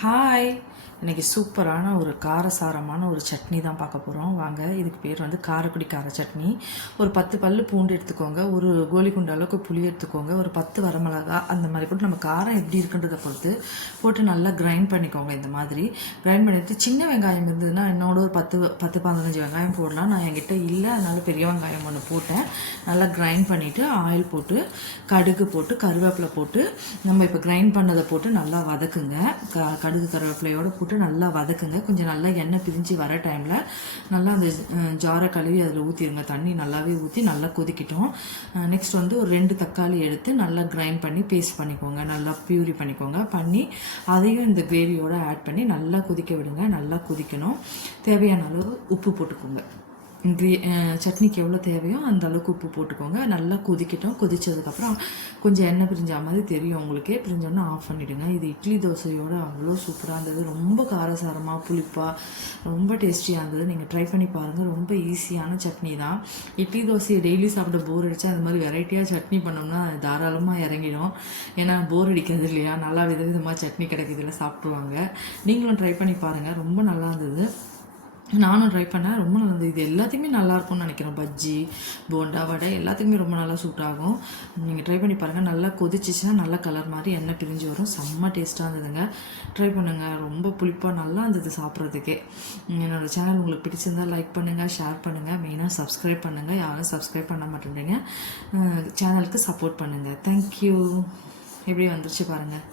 Hi, இன்றைக்கி சூப்பரான ஒரு காரசாரமான ஒரு சட்னி தான் பார்க்க போகிறோம். வாங்க. இதுக்கு பேர் வந்து காரக்குடி கார சட்னி. ஒரு 10 பல்லு பூண்டு எடுத்துக்கோங்க, ஒரு கோலி குண்டு அளவுக்கு புளி எடுத்துக்கோங்க, ஒரு 10 வரமிளகா, அந்த மாதிரி போட்டு நம்ம காரம் எப்படி இருக்குன்றதை பொறுத்து போட்டு நல்லா கிரைண்ட் பண்ணிக்கோங்க. இந்த மாதிரி கிரைண்ட் பண்ணிட்டு சின்ன வெங்காயம் இருந்ததுன்னா என்னோட ஒரு 10-15 வெங்காயம் போடலாம். நான் என்கிட்ட இல்லை, அதனால் பெரிய வெங்காயம் ஒன்று போட்டேன். நல்லா கிரைண்ட் பண்ணிவிட்டு ஆயில் போட்டு கடுகு போட்டு கருவேப்பிலை போட்டு நம்ம இப்போ கிரைண்ட் பண்ணதை போட்டு நல்லா வதக்குங்க. கடுகு கருவேப்பிலையோடு போட்டு நல்லா வதக்குங்க. கொஞ்சம் நல்லா எண்ணெய் பிரிஞ்சு வர டைமில் நல்லா அந்த ஜாரை கழுவி அதில் ஊற்றிடுங்க. தண்ணி நல்லாவே ஊற்றி நல்லா கொதிக்கிட்டோம். நெக்ஸ்ட் வந்து ஒரு 2 தக்காளி எடுத்து நல்லா கிரைண்ட் பண்ணி பேஸ்ட் பண்ணிக்கோங்க. நல்லா பியூரி பண்ணிக்கோங்க. பண்ணி அதையும் இந்த கிரேவியோடு ஆட் பண்ணி நல்லா கொதிக்க விடுங்க. நல்லா கொதிக்கணும். தேவையான அளவு உப்பு போட்டுக்கோங்க. சட்னிக்கு எவ்வளோ தேவையோ அந்த அளவுக்கு உப்பு போட்டுக்கோங்க. நல்லா கொதிக்கட்டும். கொதித்ததுக்கப்புறம் கொஞ்சம் எண்ணெய் பிரிஞ்சா மாதிரி தெரியும் உங்களுக்கே. பிரிஞ்சோன்னா ஆஃப் பண்ணிவிடுங்க. இது இட்லி தோசையோடு அவ்வளோ சூப்பராக இருந்தது. ரொம்ப காரசாரமாக புளிப்பாக ரொம்ப டேஸ்டியாக இருந்தது. நீங்கள் ட்ரை பண்ணி பாருங்கள். ரொம்ப ஈஸியான சட்னி தான். இட்லி தோசையை டெய்லி சாப்பிட போர் அடித்தா அது மாதிரி வெரைட்டியாக சட்னி பண்ணோம்னா தாராளமாக இறங்கிடும். ஏன்னா போர் அடிக்கிறது இல்லையா, நல்லா விதவிதமாக சட்னி கிடைக்கிறதுல சாப்பிடுவாங்க. நீங்களும் ட்ரை பண்ணி பாருங்கள். ரொம்ப நல்லா இருந்தது. நானும் ட்ரை பண்ணேன். ரொம்ப நல்லா இருந்தது. இது எல்லாத்தையுமே நல்லாயிருக்கும்னு நினைக்கிறேன். பஜ்ஜி, போண்டா, வடை எல்லாத்துக்குமே ரொம்ப நல்லா சூட் ஆகும். நீங்கள் ட்ரை பண்ணி பாருங்கள். நல்லா கொதிச்சிச்சுன்னா நல்லா கலர் மாதிரி எண்ணெய் பிரிஞ்சு வரும். செம்ம டேஸ்ட்டாக இருந்ததுங்க. ட்ரை பண்ணுங்கள். ரொம்ப புளிப்பாக நல்லா இருந்தது சாப்பிட்றதுக்கே. என்னோடய சேனல் உங்களுக்கு பிடிச்சிருந்தால் லைக் பண்ணுங்கள், ஷேர் பண்ணுங்கள், மெயினாக சப்ஸ்கிரைப் பண்ணுங்கள். யாரும் சப்ஸ்கிரைப் பண்ண மாட்டேங்கிறீங்க. சேனலுக்கு சப்போர்ட் பண்ணுங்கள். தேங்க்யூ. எப்படி வந்துருச்சு பாருங்கள்.